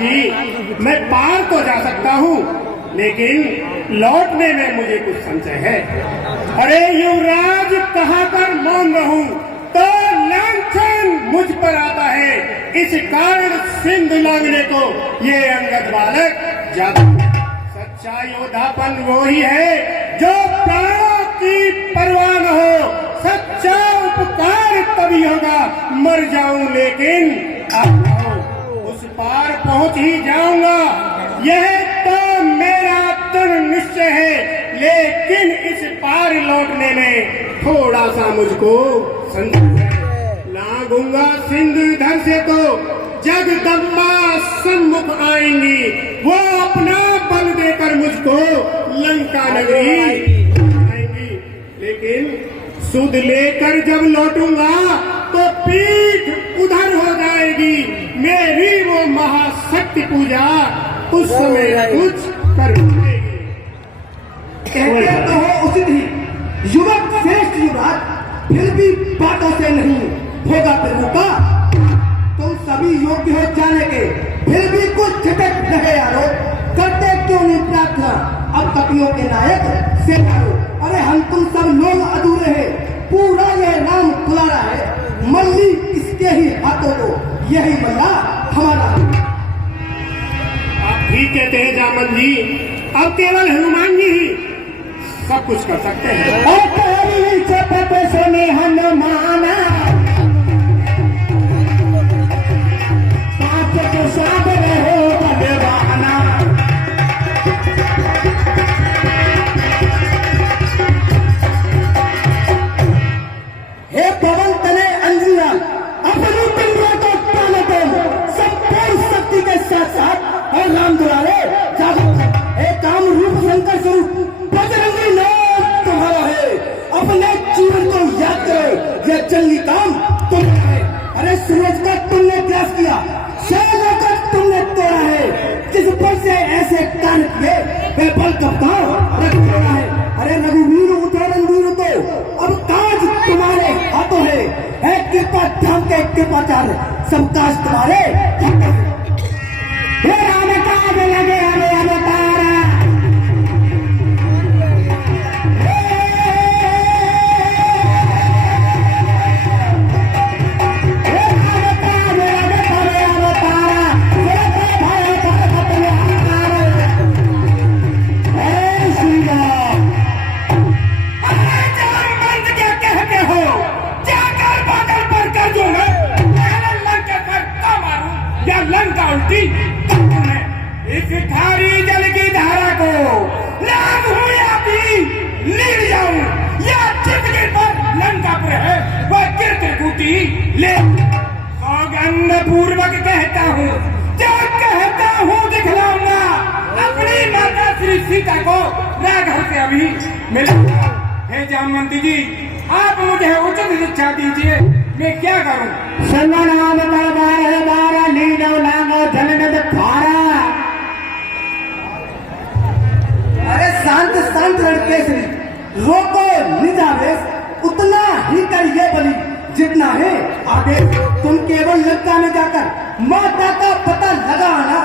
जी, मैं पार तो जा सकता हूँ, लेकिन लौटने में मुझे कुछ संशय है। अरे युवराज, कहाँ पर मौन रहूं तो लांछन मुझ पर आता है। इस कारण सिंधु लांघने को ये अंगद बालक जाता। सच्चा योद्धापन वो ही है जो प्राणों की परवाह न हो। सच्चा उपकार तभी होगा, मर जाऊं लेकिन उस पार पहुंच ही जाऊंगा। यह तो मेरा दृढ़ निश्चय है, लेकिन इस पार लौटने में थोड़ा सा मुझको संदेह है। लागूंगा सिंधु इधर से तो जगदम्बा सम्मुख आएंगी, वो अपना बल देकर मुझको लंका नगरी आएंगी। लेकिन सुध लेकर जब लौटूंगा तो पीठ उधर हो जाएगी मेरी वो महाशक्ति पूजा, उस समय कुछ कर देगी। कहते तो हो उचित ही, युवक श्रेष्ठ युवराज, फिर भी बातों से नहीं होगा प्रभु का। तुम सभी योग्य हो जाने के, फिर भी कुछ झटक रहे यारो। करते क्यों नहीं प्रार्थना अब कपियों के नायक से करो। अरे हम तुम सब लोग अधूरे हैं, पूरा ये राम दुलारा है। मल्ली इसके ही हाथों को, यही मल्ला हमारा। आप ठीक कहते हैं जामन जी, अब केवल हनुमान जी ही सब कुछ कर सकते हैं। और सुने हनुमाना साथ रहो बलवाना। हे पवन तने अंजिया, अपनी पिंडों को ताने दो, संपूर्ण शक्ति के साथ साथ। और राम दुलारे जागो, हे काम रूप शंकर स्वरूप बजरंगी नाम तुम्हारा है। अपने जीवन को याद करो, यह जंगी काम तुम है। अरे सूरज का तुमने त्याग किया, शैलों का तुमने तोड़ा है। जिस पर से ऐसे कान किए वे बल कप्तान रख देना है। अरे रघुवीर उठे रणवीर तो अब काज तुम्हारे हाथों है। कृपा धाम के कृपाचार्य, सब काज तुम्हारे हाथों है। हे राम काज लगे हमें अवतारा। इस खारी जल की धारा को लाभ हो या भी लीड जाऊं, या चितके पर लंकापुर है वह कीर्तिकूटी ले। सौगंध पूर्वक कहता हूँ, जब कहता हूँ दिखलाऊंगा अपनी माता श्री सीता को राघव से अभी मिलूंगा। हे जामवंती जी, आप मुझे उचित शिक्षा दीजिए, मैं क्या करूं? सर्वनाम बारा लीलो नागो जलनद खारा। अरे शांत शांत रणकेसरी, रोको निजावेश, उतना ही करिए बलि जितना है आगे। तुम केवल लंका में जाकर माता का पता लगाना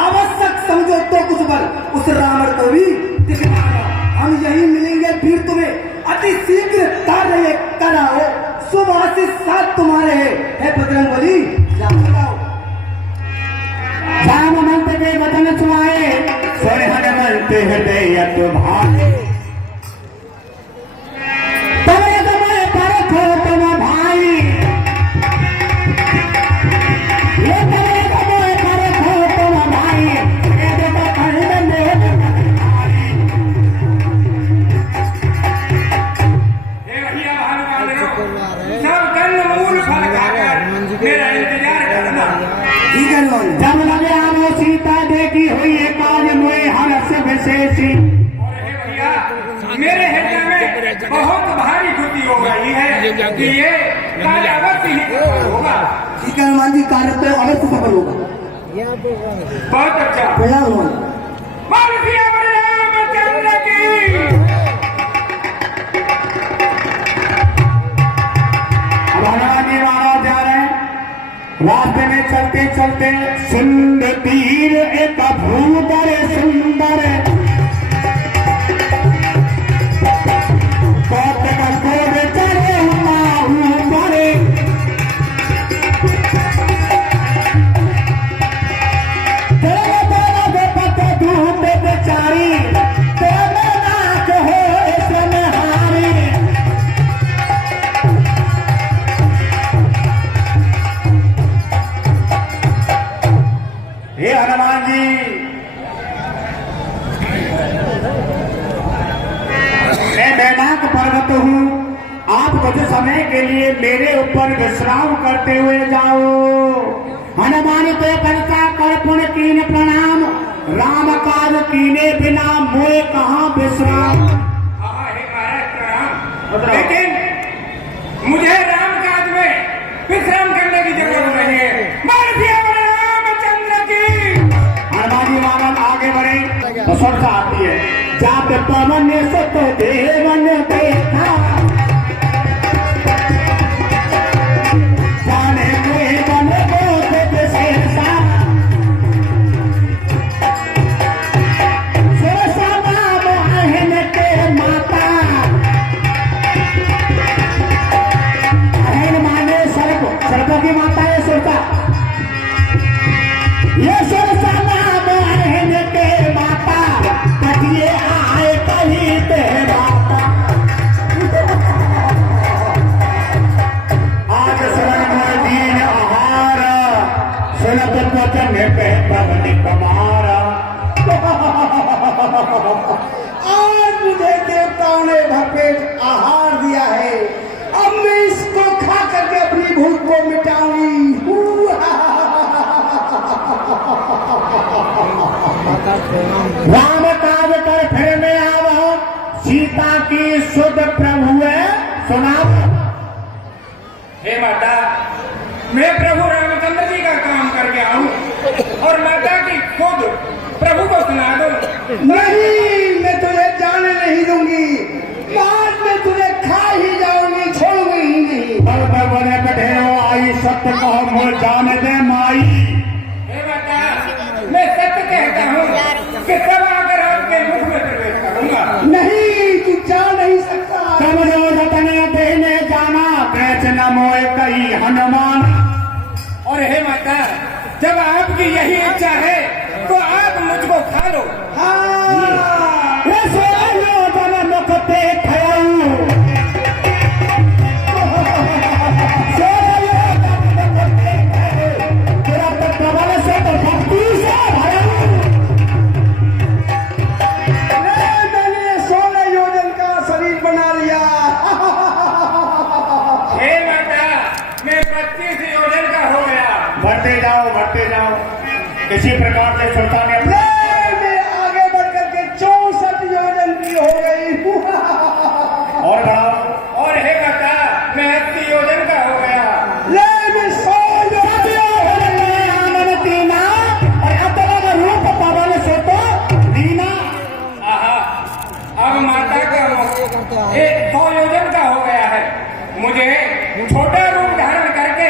आवश्यक समझो तो कुछ बल उस रावण को भी दिखलाना। हम यही मिलेंगे फिर तुम्हें अति शीघ्र कार्य कराओ। शुभ आशीष साथ तुम्हारे है बजरंगबली। जामवंत के वचन सुनाए, सुन हनुमंत हृदय तुम्हारे। तब तुम्हें परखो तुम भाई, ये तुम्हें परखो तुम भाई। मेरा इंतजार करना। जब लगे आनो सीता देखी हुई है काज मुए हर्ष विशेषी। और हे भैया, मेरे हृदय में बहुत भारी खुशी हो गई है कि ये कार्य अवश्य ही सफल होगा। ठीक है हनुमान जी, कार्य पे अवश्य सफल होगा। बहुत अच्छा। प्रणाम हनुमान। रामचंद्र की। अब हनुमान जी महाराज जा रहे हैं, रास्ते में चलते चलते सुंदर तीर एक भूतर सुंदर कौतक कोर चढ़े ऊपर धूप बेचारी तेरे नाक हो इसमें हारी। हे हनुमान जी, मैं बैनाक पर्वत हूँ, आप कुछ समय के लिए मेरे ऊपर विश्राम करते हुए जाओ। हनुमान पे करता कर पुण्य कीन प्रणाम, राम काज कीने बिना मोए कहाँ विश्राम। लेकिन मुझे राम काज में विश्राम करने की जरूरत नहीं है। मार दिया रामचंद्र की। हनुमान जी महाराज आगे बढ़े तो स्वर्ग आती है, जाते पवन सत देवन देखा जाने कोई बन बोध शेषा सुरसा नाम आहन के माता। आहन माने सर्प की माता है सुरसा, ये सुरसा नाम आहन के माता, कटिए आए कही तेरा आज शरण में दीन आहार सुनत वचन पे पवन कमारा। आज मुझे देवताओं ने भरपेट आहार दिया है, अब मैं इसको खा करके अपनी भूख को मिटाऊंगी। राम काज कर फिर में आवो, सीता की सुध प्रभु है सुनाओ। हे माता, मैं प्रभु रामचंद्र जी का काम करके आऊं और माता की खुद प्रभु को सुना दूं। नहीं, मैं तुझे जाने नहीं दूंगी, आज मैं तुझे खा ही जाऊंगी, छोड़ूंगी ही नहीं। बल बने कठेरो आई सत्य कहो मोर जान दे माई। हे माता, मैं सत्य कहता हूँ कि सब आकर आपके मुख में प्रवेश करूंगा। नहीं, तू जा नहीं सकता। तब जो रतन देने जाना कैच न मोए कही हनुमान। और हे माता, जब आपकी यही इच्छा है तो आप मुझको खा लो। हाँ, ये सोलो तन मुख पे खयाऊ, सोलो तन मुख पे खयाऊ, तेरा तो प्रबल से तो भक्ति से भयाऊ। मैंने 16 योजन का शरीर बना लिया। हे माता, मैं 25 योजन का हो गया। बढ़ते जाओ। इसी प्रकार से सुल्तान ने अपने मैं आगे बढ़ करके 64 योजन की हो गई। और बढ़ाओ। और हे माता, मैं 80 योजन का हो गया। मैं 100 आनंद तीना और अतरंग रूप पवन से तो लीना। आहा, अब माता का मुख 100 योजन का हो गया है। मुझे छोटा रूप धारण करके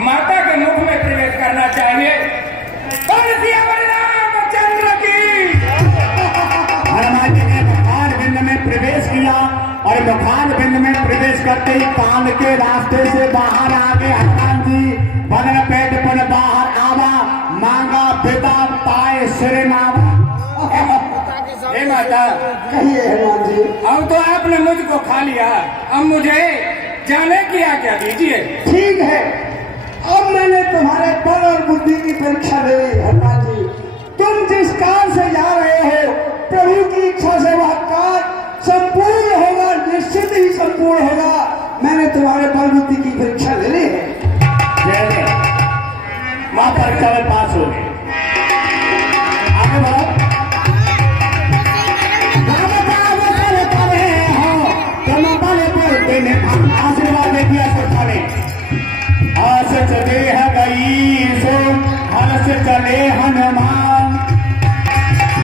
माता के मुख में प्रवेश करना चाहिए। रामचंद्र की। हनुमान जी ने मुखार बिंद में प्रवेश किया और मुखार बिंद में प्रवेश करते ही कान के रास्ते से बाहर आ गए हनुमान जी। बदन पेट पर बाहर आवा, मांगा पिता पाए सिर नावा। हे माता, कहिए हनुमान जी। अब तो आपने मुझको खा लिया, अब मुझे जाने की आज्ञा दीजिए। ठीक है, अब मैंने तुम्हारे बल और बुद्धि की परीक्षा ले ली। हनुमान जी, तुम जिस कार से जा रहे हो, प्रभु की इच्छा से वह कार संपूर्ण होगा, निश्चित ही संपूर्ण होगा। मैंने तुम्हारे बल बुद्धि की परीक्षा ले ली है। जय जय माँ परीक्षा में पास हो गए। आगे बढ़ो। राम का वचन करे हो, तुम बल बोलते ने आशीर्वाद दे दिया सुल्तान ने। आस चले है गई सो हर्ष चले हनुमान।